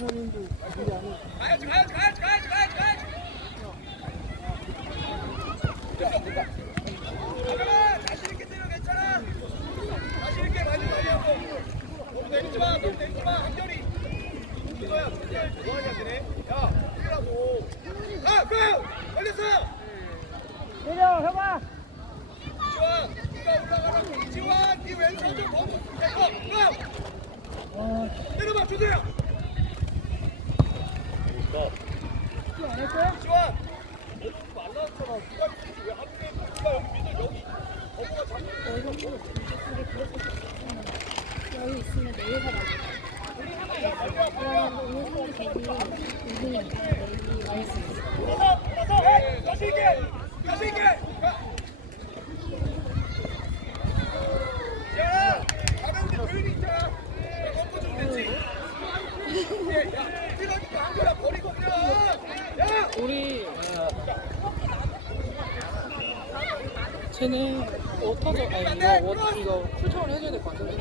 고 때려봐 조대야 여기 있으면 대기 있으니까 내일이 있게 야 가볍게 조용히 있자 야 걷고 좀 됐지 야 뛰라니까 한 거라 버리고 그냥 야 우리 쟤네 워터저 아니 이거 워 이거 풀타운 해줘야 될 것 같은데?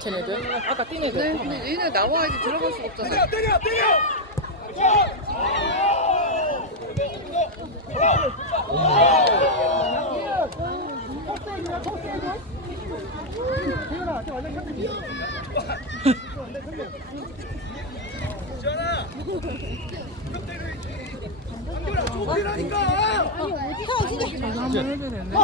쟤네들? 아까 뛴 애들. 근데 얘네 나와야지 들어갈 수가 없잖아. 때려 때려 때려 컵세이드야 컵세이드 태연아 저 완전 컵세이드 지현아 이거 때려야지 한결아 조기라니까 쟤네 한번 해줘야 되는데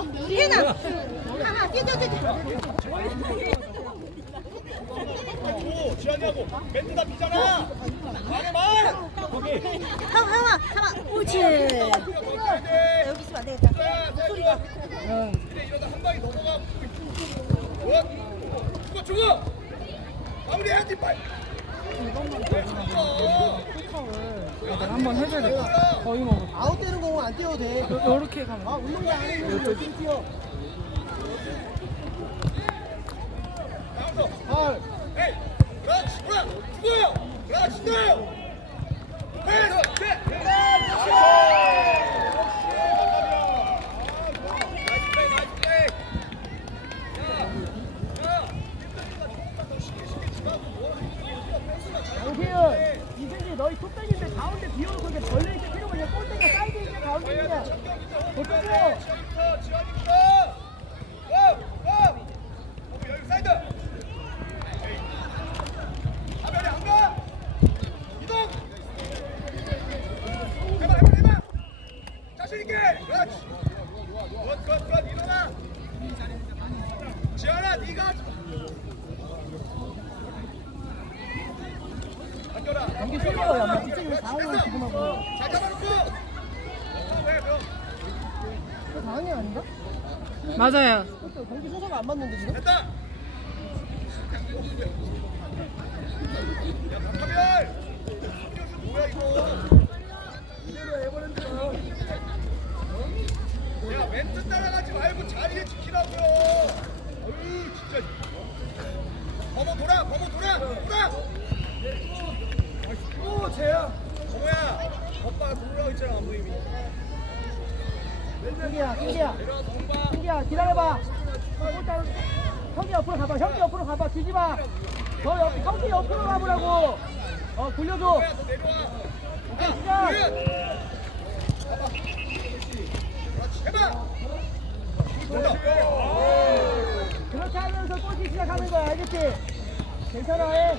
오 지현이하고 멘트 다 비잖아 말해 말 형, 형아, 잠깐. 옳지. 돼 여기 있으면 안 되겠다. 자, 자, 좋아. 근데 이러다 한 방에 넘어가. 좋아. 죽어, 죽어. 마무리해야지, 빨리. 한번 해줘야 같아 거의 뭐 아웃 되는 공은 안 뛰어도 돼 요- 요렇게 가면 아, 운동장 안에 열심히 뛰어 나와서. 발 에이, 그렇지, 좋아. 죽어요. 그렇지. 패스, 셋, 넷, 다섯. 나이스 플레이, 나이스 플레이. 야, 야. 조금만 더 쉽게, 쉽게 치라고. 뭐, 패스만 잘 오세윤 이승기 너희 톱백인데 가운데 비워놓고 이렇게 벌려 있을 필요가 있냐 골대가 사이드 있냐 가운데 있냐 지원이부터 지원이부터 고! 고! 어, 여기 사이드 화면에 한가 이동 해봐 해봐 해봐 자신 있게 그렇지 굿굿굿 일어나 지현아 네가 한결아 경기 소리가 안 나. 뒷쪽에 상황을 지금 하고. 잘 잡아놓고 어, 왜 그럼 그거 당연히 아닌가? 맞아요 경기 소서가 안 맞는데 지금? 됐다. 야, 뭐야 이거? 이대로 에버랜드가. 야, 멘트 따라가지 말고 자리에 지키라고요. 어유, 진짜. 범호 돌아, 범호 돌아, 돌아. 오, 쟤야. 범호야, 오빠 돌아가 있잖아, 안보임이 내려와서 엄마. 승기야 기다려봐 형이 옆으로 가봐 형이 옆으로 가봐 주지 마 너 옆, 형이 옆으로 가보라고 어 굴려줘 너. 오케이 시작. 그렇게 하면서 골킥 시작하는 거야 알겠지? 괜찮아 해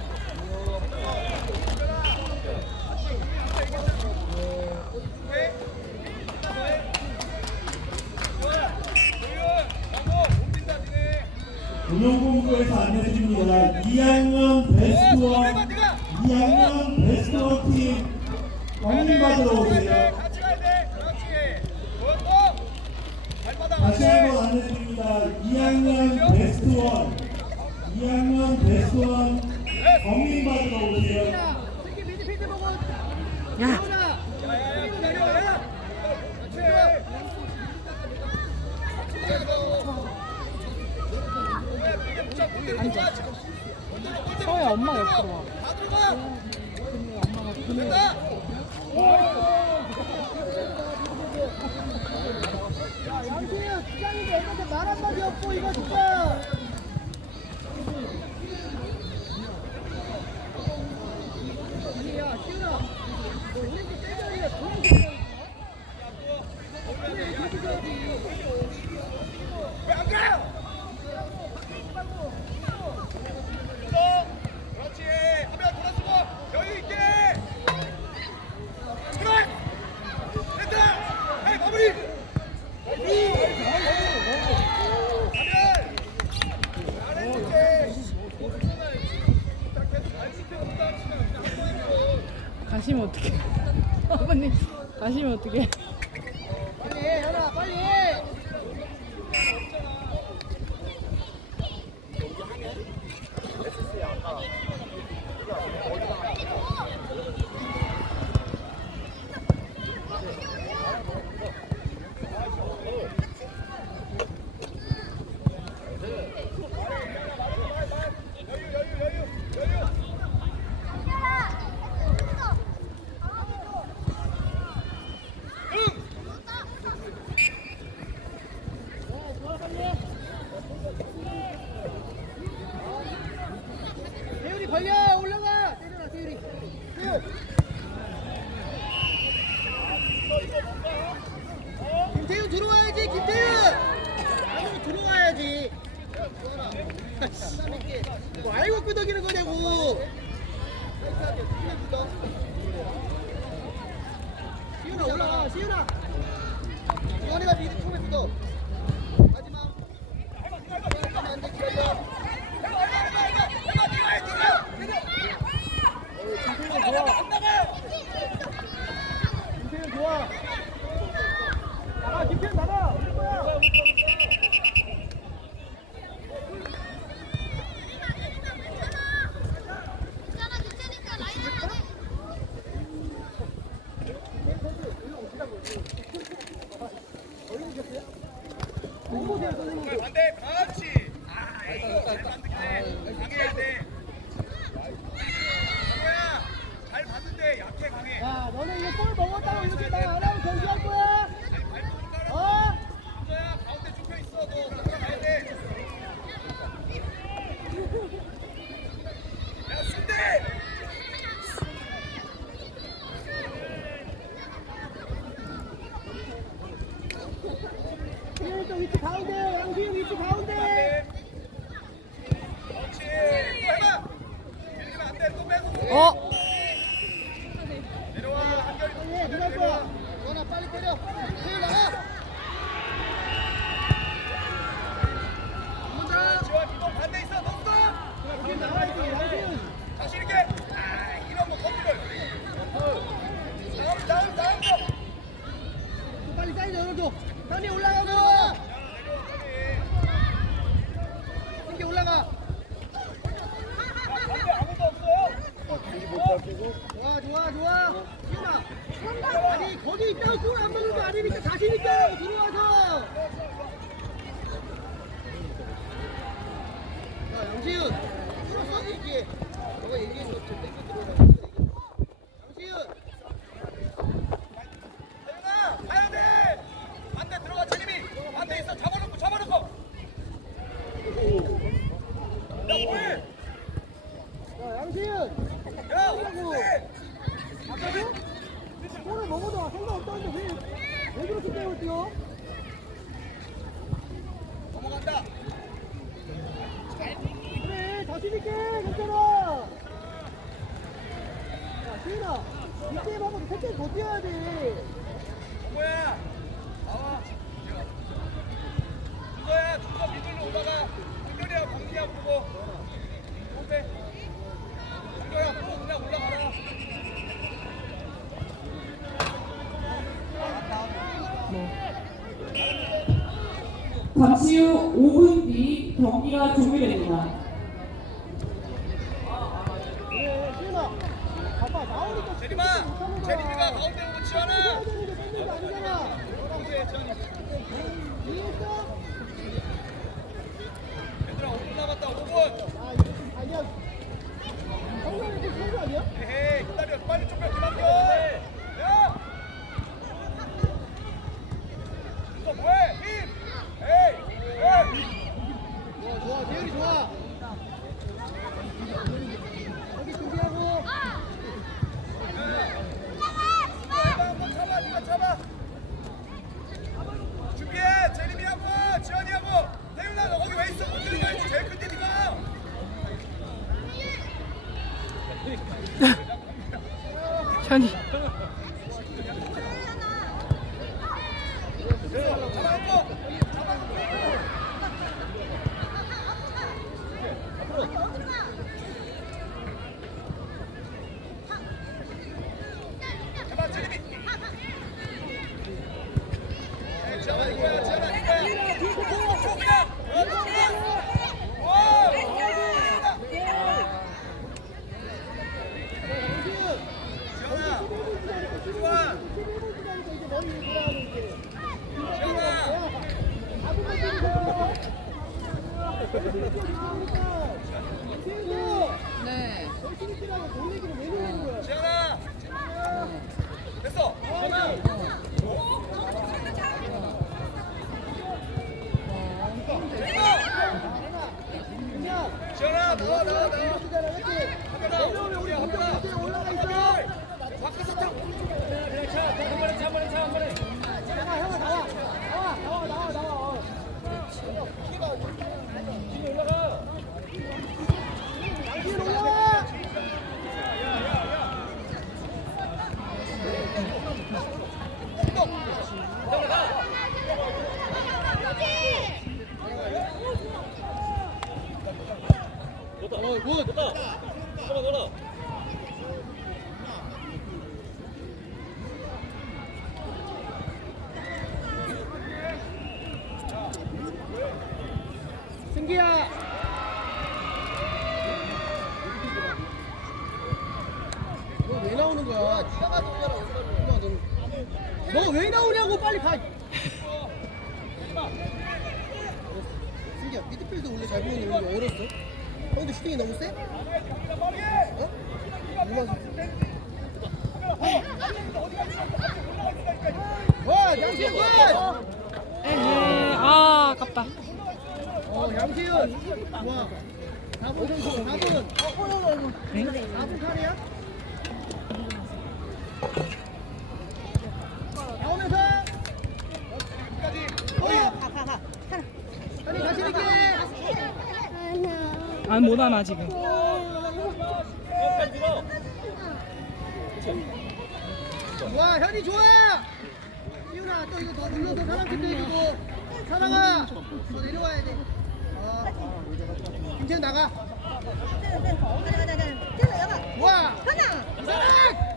운영본부에서 안내드립니다. 2학년 베스트원, 2학년 베스트원 팀 영림받으러 오세요. 같이 가야 돼. 그렇지. 그것도 발바닥 다시 한번 안내드립니다. 2학년 베스트원, 2학년 베스트원 오세요. 승기 미드필드 보고 야 가시면 어떡해. 아버님 가시면 어떡해. 빨리 열어 빨리 뭐 알고 끄덕이는 거냐고. 시윤아 올라가. 시윤아. 이원이가 미드 총에 끄덕. 야, 너는 이거 골 먹었다고 이렇게 나 안 하고 경기할 거야? 어? 위치 가운데, 양수영 위치 가운데. 그렇지. 빨리 안 돼. 또 빼고. 어? 이렇게 더 뛰어야 돼. 뭐야? 나와. 준서야, 준서 미들로 올라가. 공렬이야, 공이야 보고. 공대. 준서야, 보고 그냥 올라가라. 네. 잠시 후 5분 뒤 경기가 종료됩니다. 예, 예, 제리마! 제리미가 가운데 오고 지원아! 얘들아 5분 남았다 5분! 에헤이 기다려 빨리 좀 몇 개 네. 됐어. 네. 승기야. 너 왜 나오는 거야? 네가 가서 오잖아. 너왜 나오냐고 빨리 가. 승기야 미드필드 원래 잘 보이는데 왜 얼었어? 어 근데 슈팅이 너무 세? 어? 몰라서. 와 굿! 에헤, 아, 아깝다. 어 양시훈 와 4분 선수 4분 어, 어, 어, 어. 4분 칼이야? 나오면서 어! 가가가 아니 자신 있게 아, 못 하나, 지금. 와 현이 좋아 시훈아 또 이거 더 눌러서 사랑팀도 해주고 사랑아 너 내려와야 돼 어. 김채는 나가. 와. 사랑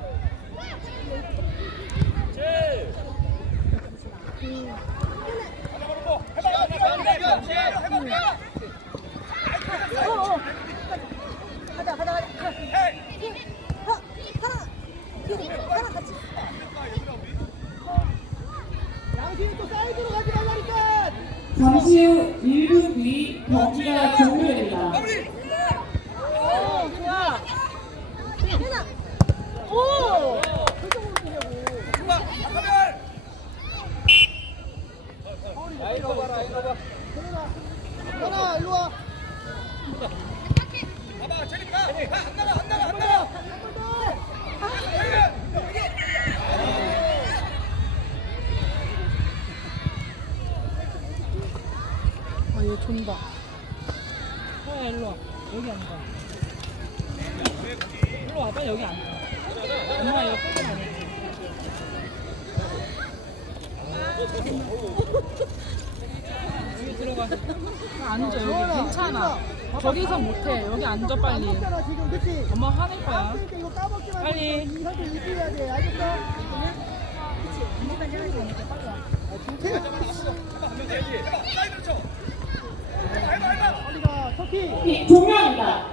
앉아 여기 괜찮아. 거기서 못해. 여기 앉아 빨리. 엄마 화낼 거야. 빨리. 이 종료입니다.